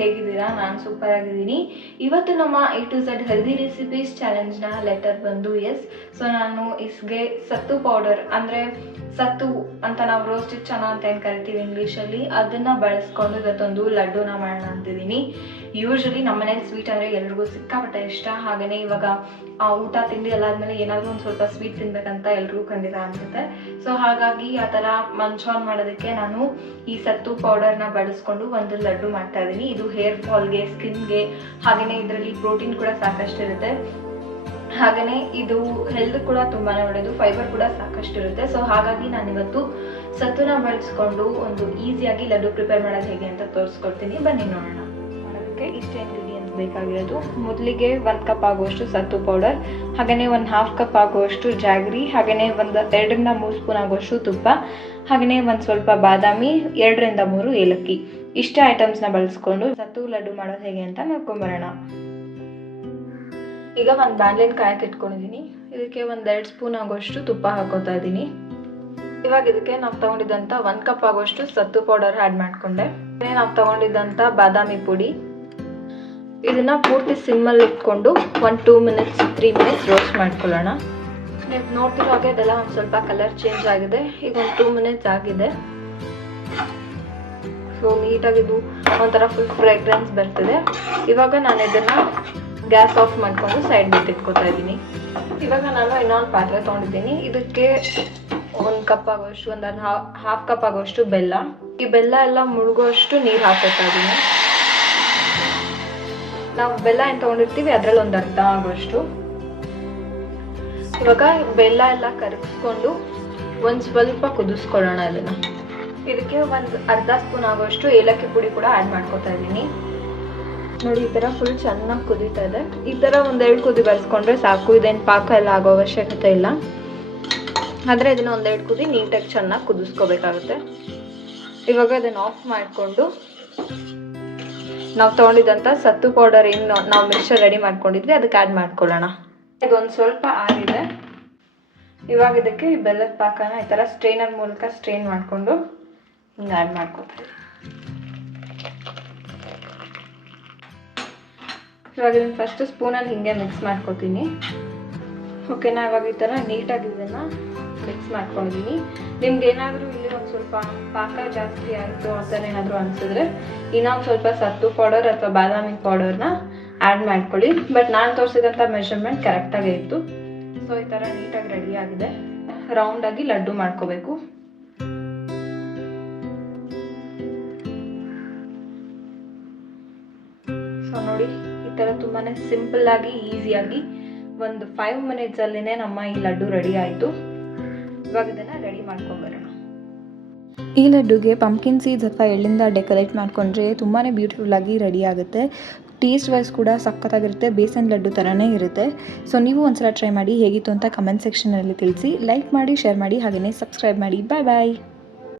ಹೇಗಿದ್ದೀರಾ? ನಾನು ಸೂಪರ್ ಆಗಿದ್ದೀನಿ. ಇವತ್ತು ನಮ್ಮ A to Z healthy recipes ಚಾಲೆಂಜ್ನ ಲೆಟರ್ ಬಂದು ಎಸ್. ಸೊ ನಾನು ಇಸ್ಗೆ ಸತ್ತು ಪೌಡರ್ ಅಂದರೆ ಸತ್ತು ಅಂತ ನಾವು ರೋಸ್ಟೆಡ್ ಚನಾ ಅಂತ ಏನು ಕರಿತೀವಿ ಇಂಗ್ಲೀಷಲ್ಲಿ, ಅದನ್ನು ಬಳಸ್ಕೊಂಡು ಇವತ್ತೊಂದು ಲಡ್ಡುನ ಮಾಡೋಣ ಅಂತಿದ್ದೀನಿ. ಯೂಶ್ವಲಿ ನಮ್ಮನೇಲಿ ಸ್ವೀಟ್ ಅಂದರೆ ಎಲ್ರಿಗೂ ಸಿಕ್ಕಾಪಟ್ಟೆ ಇಷ್ಟ. ಹಾಗೆಯೇ ಇವಾಗ ಊಟ ತಿಂಡಿ ಎಲ್ಲ ಆದಮೇಲೆ ಏನಾದರೂ ಒಂದು ಸ್ವಲ್ಪ ಸ್ವೀಟ್ ತಿನ್ಬೇಕಂತ ಎಲ್ರಿಗೂ ಖಂಡಿತ ಅನಿಸುತ್ತೆ. ಸೊ ಹಾಗಾಗಿ ಆ ಥರ ಮಂಚ್ ಆನ್ ಮಾಡೋದಕ್ಕೆ ನಾನು ಈ ಸತ್ತು ಪೌಡರ್ನ ಬಳಸ್ಕೊಂಡು ಒಂದು ಲಡ್ಡು ಮಾಡ್ತಾ ಇದ್ದೀನಿ. ಇದು ಹೇರ್ ಫಾಲ್ಗೆ, ಸ್ಕಿನ್ಗೆ, ಹಾಗೆಯೇ ಇದರಲ್ಲಿ ಪ್ರೋಟೀನ್ ಕೂಡ ಸಾಕಷ್ಟು ಇರುತ್ತೆ. ಹಾಗೆಯೇ ಇದು ಹೆಲ್ತ್ ಕೂಡ ತುಂಬಾ ಒಳ್ಳೆಯದು, ಫೈಬರ್ ಕೂಡ ಸಾಕಷ್ಟು ಇರುತ್ತೆ. ಸೊ ಹಾಗಾಗಿ ನಾನಿವತ್ತು ಸತ್ತುನ ಬಳಸ್ಕೊಂಡು ಒಂದು ಈಸಿಯಾಗಿ ಲಡ್ಡು ಪ್ರಿಪೇರ್ ಮಾಡೋದು ಹೇಗೆ ಅಂತ ತೋರಿಸ್ಕೊಡ್ತೀನಿ. ಬನ್ನಿ ನೋಡೋಣ. ಮಾಡೋದಕ್ಕೆ ಇಷ್ಟು ಇಂಗ್ರೀಡಿಯೆಂಟ್ಸ್ ಬೇಕಾಗಿರೋದು: ಮೊದಲಿಗೆ 1 ಕಪ್ ಆಗುವಷ್ಟು ಸತ್ತು ಪೌಡರ್, ಹಾಗೆಯೇ 1/2 ಕಪ್ ಆಗುವಷ್ಟು ಜಾಗ್ರಿ, ಹಾಗೆಯೇ 2 ರಿಂದ 3 ಸ್ಪೂನ್ ಆಗುವಷ್ಟು ತುಪ್ಪ, ಹಾಗೆಯೇ ಒಂದು ಸ್ವಲ್ಪ ಬಾದಾಮಿ, 2 ರಿಂದ 3 ಏಲಕ್ಕಿ. ಇಷ್ಟೇ ಐಟಮ್ಸ್ನ ಬಳಸ್ಕೊಂಡು ಸತ್ತು ಲಡ್ಡು ಮಾಡೋದು ಹೇಗೆ ಅಂತ ನೋಡ್ಕೊಂಬರೋಣ. ಈಗ ಒಂದು ಬಾಣಲೆನ ಕಾಯಕ್ಕೆ ಇಟ್ಕೊಂಡಿದ್ದೀನಿ. ಇದಕ್ಕೆ 1-2 ಸ್ಪೂನ್ ಆಗುವಷ್ಟು ತುಪ್ಪ ಹಾಕೋತಾ ಇದ್ದೀನಿ. ಇವಾಗ ಇದಕ್ಕೆ ನಾವು ತಗೊಂಡಿದ್ದಂಥ 1 ಕಪ್ ಆಗುವಷ್ಟು ಸತ್ತು ಪೌಡರ್ ಆ್ಯಡ್ ಮಾಡಿಕೊಂಡೆ. ನಾವು ತಗೊಂಡಿದ್ದಂಥ ಬಾದಾಮಿ ಪುಡಿ, ಇದನ್ನ ಪೂರ್ತಿ ಸಿಮ್ಮಲ್ಲಿ ಇಟ್ಕೊಂಡು 1-2 ಮಿನಿಟ್ಸ್ 3 ಮಿನಿಟ್ಸ್ ರೋಸ್ಟ್ ಮಾಡ್ಕೊಳ್ಳೋಣ. ನೀವು ನೋಡ್ತಿರೋ ಹಾಗೆ ಇದೆಲ್ಲ ಒಂದು ಸ್ವಲ್ಪ ಕಲರ್ ಚೇಂಜ್ ಆಗಿದೆ. ಈಗ ಒಂದು 2 ಮಿನಿಟ್ಸ್ ಆಗಿದೆ. ಸೊ ನೀಟಾಗಿದ್ದು ಒಂಥರ ಫುಲ್ ಫ್ರೇಗ್ರೆನ್ಸ್ ಬರ್ತಿದೆ. ಇವಾಗ ನಾನು ಇದನ್ನು ಗ್ಯಾಸ್ ಆಫ್ ಮಾಡಿಕೊಂಡು ಸೈಡ್ ಬಿಟ್ಟು ಇಟ್ಕೊತಾ ಇದ್ದೀನಿ. ಇವಾಗ ನಾನು ಇನ್ನೊಂದು ಪಾತ್ರೆ ತೊಗೊಂಡಿದ್ದೀನಿ. ಇದಕ್ಕೆ 1 ಕಪ್ ಆಗೋಷ್ಟು, 1.5 ಕಪ್ ಆಗೋಷ್ಟು ಬೆಲ್ಲ. ಈ ಬೆಲ್ಲ ಎಲ್ಲ ಮುಳುಗೋಷ್ಟು ನೀರು ಹಾಕೋತಾ ಇದ್ದೀನಿ. ನಾವು ಬೆಲ್ಲ ಏನು ತೊಗೊಂಡಿರ್ತೀವಿ ಅದರಲ್ಲಿ 1 ಅರ್ಧ ಆಗೋಷ್ಟು. ಇವಾಗ ಬೆಲ್ಲ ಎಲ್ಲ ಕರಗಿಸ್ಕೊಂಡು ಒಂದು ಸ್ವಲ್ಪ ಕುದಿಸ್ಕೊಳ್ಳೋಣ ಇದನ್ನು. ಇದಕ್ಕೆ 1/2 ಸ್ಪೂನ್ ಆಗೋಷ್ಟು ಏಲಕ್ಕಿ ಪುಡಿ ಕೂಡ ಆ್ಯಡ್ ಮಾಡ್ಕೊತಾ ಇದ್ದೀನಿ. ನೋಡಿ, ಈ ಥರ ಫುಲ್ ಚೆನ್ನಾಗಿ ಕುದೀತಾ ಇದೆ. ಈ ಥರ 1-2 ಕುದಿ ಬರೆಸ್ಕೊಂಡ್ರೆ ಸಾಕು. ಇದೇನು ಪಾಕ ಎಲ್ಲ ಆಗೋ ಅವಶ್ಯಕತೆ ಇಲ್ಲ. ಆದರೆ ಇದನ್ನು 1-2 ಕುದಿ ನೀಟಾಗಿ ಚೆನ್ನಾಗಿ ಕುದಿಸ್ಕೋಬೇಕಾಗುತ್ತೆ. ಇವಾಗ ಅದನ್ನು ಆಫ್ ಮಾಡಿಕೊಂಡು ನಾವು ತೊಗೊಂಡಿದ್ದಂಥ ಸತ್ತು ಪೌಡರ್ ಏನು ನಾವು ಮಿಕ್ಸ್ಚರ್ ರೆಡಿ ಮಾಡ್ಕೊಂಡಿದ್ವಿ ಅದಕ್ಕೆ ಆ್ಯಡ್ ಮಾಡ್ಕೊಳ್ಳೋಣ. ಇದೊಂದು ಸ್ವಲ್ಪ ಆಗಿದೆ. ಇವಾಗ ಇದಕ್ಕೆ ಈ ಬೆಲ್ಲದ ಪಾಕನ ಈ ಥರ ಸ್ಟ್ರೈನರ್ ಮೂಲಕ ಸ್ಟ್ರೈನ್ ಮಾಡಿಕೊಂಡು ಹಿಂಗೆ ಆ್ಯಡ್ ಮಾಡ್ಕೊತೀವಿ. ಇವಾಗ ಇದನ್ನು ಫಸ್ಟ್ ಸ್ಪೂನಲ್ಲಿ ಹಿಂಗೆ ಮಿಕ್ಸ್ ಮಾಡ್ಕೊತೀನಿ. ಓಕೆನಾ? ಇವಾಗ ಈ ಥರ ನೀಟಾಗಿ ಇದನ್ನು ಮಿಕ್ಸ್ ಮಾಡ್ಕೊಂಡಿದ್ದೀನಿ. ನಿಮ್ಗೆ ಏನಾದರೂ ಇಲ್ಲಿ ಒಂದು ಸ್ವಲ್ಪ ಪಾಕ ಜಾಸ್ತಿ ಆಯಿತು ಆ ಥರ ಏನಾದರೂ ಅನಿಸಿದ್ರೆ ಇನ್ನೊಂದು ಸ್ವಲ್ಪ ಸತ್ತು ಪೌಡರ್ ಅಥವಾ ಬಾದಾಮಿ ಪೌಡರ್ನ ಆ್ಯಡ್ ಮಾಡ್ಕೊಳ್ಳಿ. ಬಟ್ ನಾನು ತೋರಿಸಿದಂಥ ಮೆಷರ್ಮೆಂಟ್ ಕರೆಕ್ಟಾಗೇ ಇತ್ತು. ಸೊ ಈ ಥರ ನೀಟಾಗಿ ರೆಡಿಯಾಗಿದೆ. ರೌಂಡಾಗಿ ಲಡ್ಡು ಮಾಡ್ಕೋಬೇಕು. ಸೊ ನೋಡಿ, ಈ ಥರ ತುಂಬಾ ಸಿಂಪಲ್ಲಾಗಿ ಈಸಿಯಾಗಿ ಒಂದು 5 ಮಿನಿಟ್ಸಲ್ಲೇ ನಮ್ಮ ಈ ಲಡ್ಡು ರೆಡಿ ಆಯಿತು. ಇವಾಗ ಇದನ್ನು ರೆಡಿ ಮಾಡ್ಕೊಂಬರೋಣ. ಈ ಲಡ್ಡುಗೆ ಪಂಪ್ಕಿನ್ ಸೀಡ್ಸ್ ಅಥವಾ ಎಳ್ಳಿಂದ ಡೆಕೋರೇಟ್ ಮಾಡಿಕೊಂಡ್ರೆ ತುಂಬಾ ಬ್ಯೂಟಿಫುಲ್ಲಾಗಿ ರೆಡಿ ಆಗುತ್ತೆ. ಟೇಸ್ಟ್ ವೈಸ್ ಕೂಡ ಸಖತ್ತಾಗಿರುತ್ತೆ. ಬೇಸನ್ ಲಡ್ಡು ಥರನೇ ಇರುತ್ತೆ. ಸೊ ನೀವು ಒಂದ್ಸಲ ಟ್ರೈ ಮಾಡಿ, ಹೇಗಿತ್ತು ಅಂತ ಕಮೆಂಟ್ ಸೆಕ್ಷನಲ್ಲಿ ತಿಳಿಸಿ. ಲೈಕ್ ಮಾಡಿ, ಶೇರ್ ಮಾಡಿ, ಹಾಗೆಯೇ ಸಬ್ಸ್ಕ್ರೈಬ್ ಮಾಡಿ. ಬಾಯ್ ಬಾಯ್.